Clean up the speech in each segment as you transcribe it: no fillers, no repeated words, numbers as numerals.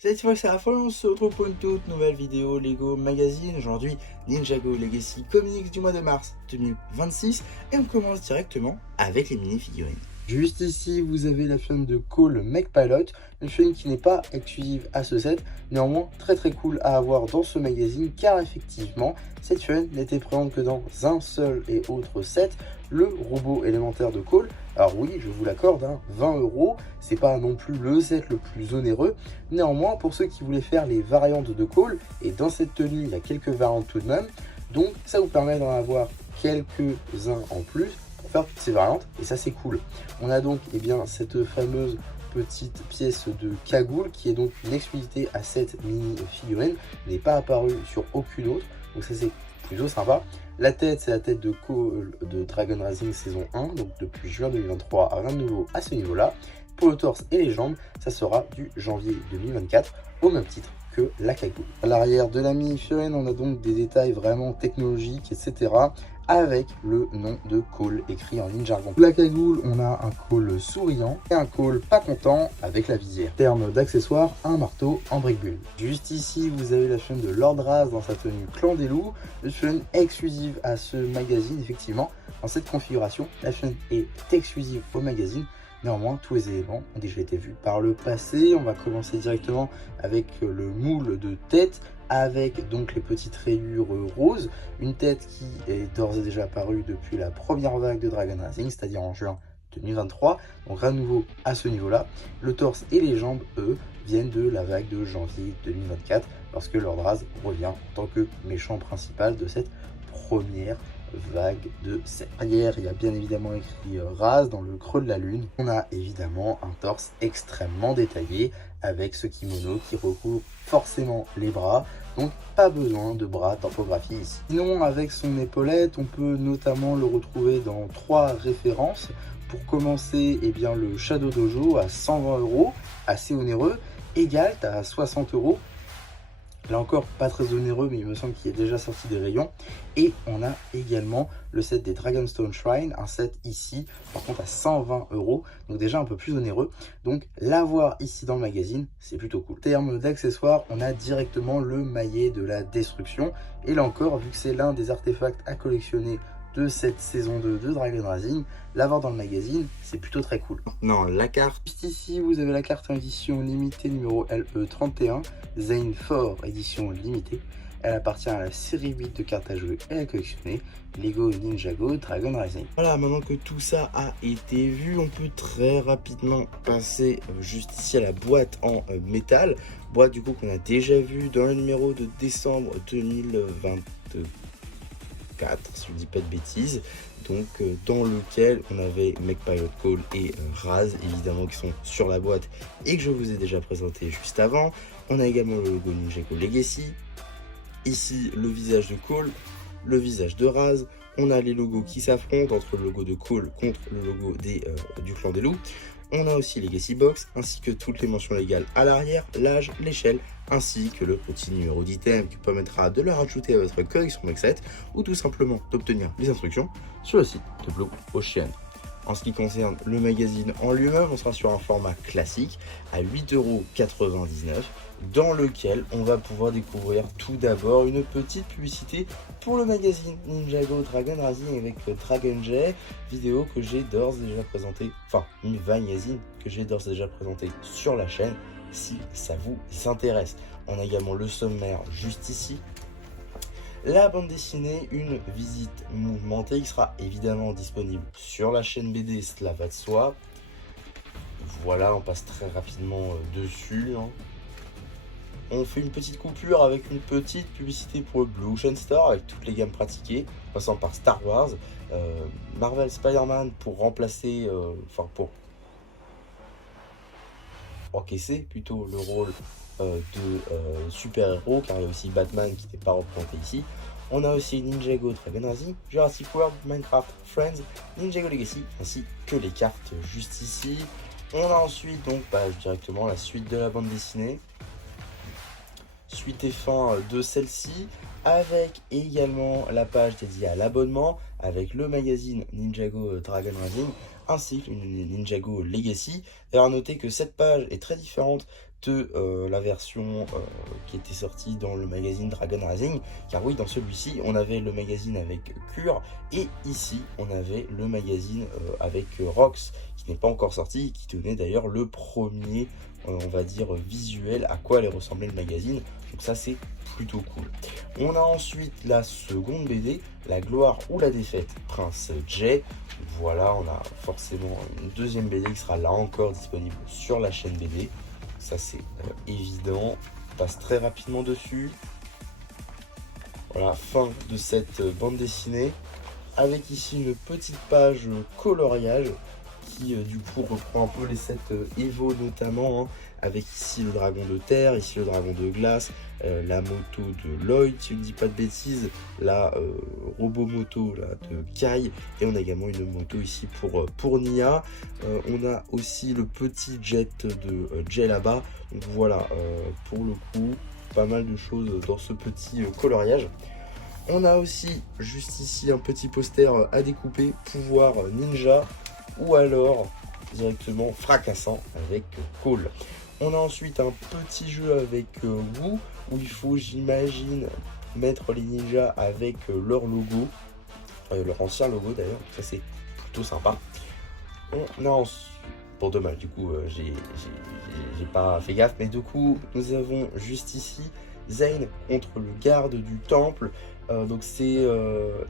Cette fois c'est la fin, on se retrouve pour une toute nouvelle vidéo Lego Magazine. Aujourd'hui, Ninjago Legacy Comics du mois de mars 2026 et on commence directement avec les mini-figurines. Juste ici, vous avez la figurine de Cole McPilot, une figurine qui n'est pas exclusive à ce set, néanmoins très cool à avoir dans ce magazine car effectivement, cette figurine n'était présente que dans un seul et autre set, le robot élémentaire de Cole. Alors oui, je vous l'accorde, 20 €, c'est pas non plus le set le plus onéreux. Néanmoins, pour ceux qui voulaient faire les variantes de Cole, et dans cette tenue, il y a quelques variantes tout de même, donc ça vous permet d'en avoir quelques-uns en plus pour faire toutes ces variantes, et ça c'est cool. On a donc cette fameuse petite pièce de cagoule qui est donc une exclusivité à cette mini figurine, n'est pas apparue sur aucune autre, donc ça c'est plutôt sympa. La tête, c'est la tête de Cole de Dragon Racing saison 1, donc depuis juin 2023, rien de nouveau à ce niveau-là. Pour le torse et les jambes, ça sera du janvier 2024, au même titre que la cagoule. À l'arrière de la mini-figurine, on a donc des détails vraiment technologiques, etc. avec le nom de Cole écrit en jargon. Pour la cagoule, on a un Cole souriant et un Cole pas content avec la visière. En termes d'accessoires, un marteau en brique bulle. Juste ici, vous avez la chaîne de Lord Raz dans sa tenue Clan des Loups, une chaîne exclusive à ce magazine, effectivement. Dans cette configuration, la chaîne est exclusive au magazine. Néanmoins, tous les éléments ont déjà été vus par le passé. On va commencer directement avec le moule de tête, avec donc les petites rayures roses. Une tête qui est d'ores et déjà apparue depuis la première vague de Dragon Racing, c'est-à-dire en juin 2023. Donc rien de nouveau à ce niveau-là. Le torse et les jambes, eux, viennent de la vague de janvier 2024, lorsque Lord Raz revient en tant que méchant principal de cette première vague de cette arrière. Il y a bien évidemment écrit Raz dans le creux de la lune. On a évidemment un torse extrêmement détaillé avec ce kimono qui recouvre forcément les bras, donc pas besoin de bras topographie ici. Sinon, avec son épaulette, on peut notamment le retrouver dans 3 références. Pour commencer, le Shadow Dojo à 120 €, assez onéreux. Egalt à 60 €. Là encore, pas très onéreux, mais il me semble qu'il est déjà sorti des rayons. Et on a également le set des Dragonstone Shrine, un set ici, par contre à 120 €, donc déjà un peu plus onéreux. Donc l'avoir ici dans le magazine, c'est plutôt cool. En termes d'accessoires, on a directement le maillet de la destruction. Et là encore, vu que c'est l'un des artefacts à collectionner de cette saison 2 de Dragon Racing, l'avoir dans le magazine, c'est plutôt très cool. Non, la carte. Juste ici, vous avez la carte en édition limitée numéro LE31, Zane 4 édition limitée. Elle appartient à la série 8 de cartes à jouer et à collectionner, Lego Ninjago Dragon Racing. Voilà, maintenant que tout ça a été vu, on peut très rapidement passer juste ici à la boîte en métal. Boîte du coup qu'on a déjà vu dans le numéro de décembre 2024, si je ne dis pas de bêtises, donc dans lequel on avait McPilot, Cole et Raz évidemment qui sont sur la boîte et que je vous ai déjà présenté juste avant. On a également le logo Ninjago Legacy, ici le visage de Cole, le visage de Raz. On a les logos qui s'affrontent entre le logo de Cole contre le logo du clan des loups. On a aussi Legacy Box, ainsi que toutes les mentions légales à l'arrière, l'âge, l'échelle, ainsi que le petit numéro d'item qui permettra de le rajouter à votre collection Maxset ou tout simplement d'obtenir les instructions sur le site de Blue Ocean. En ce qui concerne le magazine en lui-même, on sera sur un format classique à 8,99 € dans lequel on va pouvoir découvrir tout d'abord une petite publicité pour le magazine Ninjago Dragon Racing avec Dragon J, vidéo que j'ai d'ores et déjà présentée, enfin une magazine que j'ai d'ores et déjà présentée sur la chaîne si ça vous intéresse. On a également le sommaire juste ici. La bande dessinée, une visite mouvementée qui sera évidemment disponible sur la chaîne BD, cela va de soi. Voilà, on passe très rapidement dessus. On fait une petite coupure avec une petite publicité pour le Blue Ocean Store avec toutes les gammes pratiquées, passant par Star Wars, Marvel Spider-Man pour remplacer, pour encaisser plutôt le rôle de super-héros, car il y a aussi Batman qui n'est pas représenté ici. On a aussi Ninjago Dragon Racing, Jurassic World, Minecraft, Friends, Ninjago Legacy, ainsi que les cartes juste ici. On a ensuite donc directement la suite de la bande dessinée, suite et fin de celle-ci, avec également la page dédiée à l'abonnement, avec le magazine Ninjago Dragon Racing, ainsi que Ninjago Legacy. D'ailleurs, à noter que cette page est très différente de la version qui était sortie dans le magazine Dragon Rising, car oui, dans celui-ci on avait le magazine avec Cure et ici on avait le magazine avec Rox qui n'est pas encore sorti et qui donnait d'ailleurs le premier on va dire visuel à quoi allait ressembler le magazine, donc ça c'est plutôt cool. On a ensuite la seconde BD, La gloire ou la défaite Prince Jay. Voilà, on a forcément une deuxième BD qui sera là encore disponible sur la chaîne BD. Ça c'est évident, on passe très rapidement dessus. Voilà, fin de cette bande dessinée, avec ici une petite page coloriage qui du coup reprend un peu les sets Evo notamment, hein, avec ici le dragon de terre, ici le dragon de glace, la moto de Lloyd, si je ne dis pas de bêtises, la robomoto là, de Kai, et on a également une moto ici pour Nia. On a aussi le petit jet de Jay là-bas, donc voilà, pour le coup, pas mal de choses dans ce petit coloriage. On a aussi juste ici un petit poster à découper, pouvoir ninja, ou alors directement fracassant avec Cole. On a ensuite un petit jeu avec Wu, où il faut, j'imagine, mettre les ninjas avec leur logo, leur ancien logo d'ailleurs, ça c'est plutôt sympa. On a ensuite, pour dommage, du coup j'ai pas fait gaffe, mais du coup nous avons juste ici Zane contre le garde du temple. Donc c'est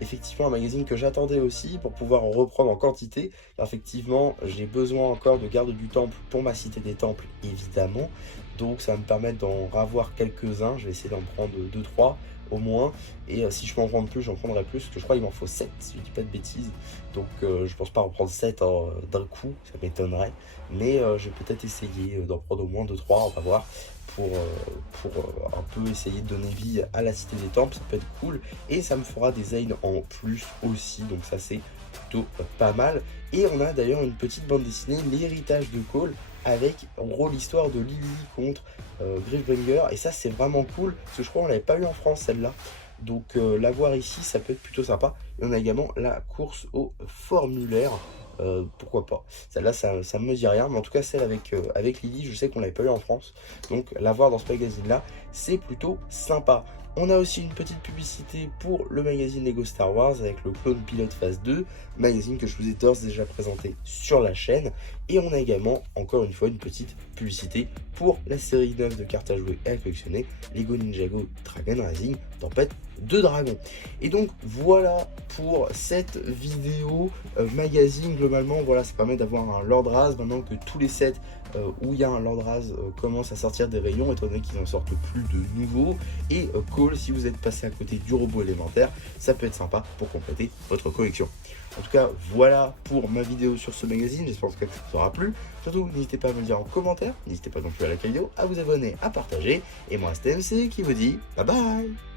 effectivement un magazine que j'attendais aussi pour pouvoir en reprendre en quantité. Car effectivement, j'ai besoin encore de garde du temple pour ma cité des temples, évidemment. Donc ça va me permettre d'en avoir quelques-uns. Je vais essayer d'en prendre 2-3 au moins. Et si je peux en prendre plus, j'en prendrai plus. Parce que je crois qu'il m'en faut 7, si je dis pas de bêtises. Donc je pense pas en prendre 7 d'un coup, ça m'étonnerait. Mais je vais peut-être essayer d'en prendre au moins 2-3, on va voir. Pour un peu essayer de donner vie à la cité des temples, ça peut être cool, et ça me fera des Zayn en plus aussi, donc ça c'est plutôt pas mal. Et on a d'ailleurs une petite bande dessinée, l'héritage de Cole, avec en gros l'histoire de Lily contre Griefbringer, et ça c'est vraiment cool, parce que je crois qu'on l'avait pas eu en France celle-là, donc la voir ici ça peut être plutôt sympa. Et on a également la course au formulaire. Pourquoi pas, celle-là ça me dit rien, mais en tout cas celle avec Lily, je sais qu'on l'avait pas eu en France, donc la voir dans ce magazine là c'est plutôt sympa. On a aussi une petite publicité pour le magazine Lego Star Wars avec le Clone Pilot Phase 2, magazine que je vous ai d'ores déjà présenté sur la chaîne. Et on a également, encore une fois, une petite publicité pour la série 9 de cartes à jouer et à collectionner, Lego Ninjago Dragon Rising, Tempête de Dragon. Et donc voilà pour cette vidéo magazine. Globalement, voilà, ça permet d'avoir un Lord Raz maintenant que tous les sets où il y a un Lord Raz commencent à sortir des rayons, étant donné qu'ils n'en sortent plus de nouveaux. Et Cole, si vous êtes passé à côté du robot élémentaire, ça peut être sympa pour compléter votre collection. En tout cas, voilà pour ma vidéo sur ce magazine, j'espère que ça vous aura plu. Surtout, n'hésitez pas à me le dire en commentaire, n'hésitez pas non plus à liker la vidéo, à vous abonner, à partager. Et moi, c'était MC qui vous dit bye bye.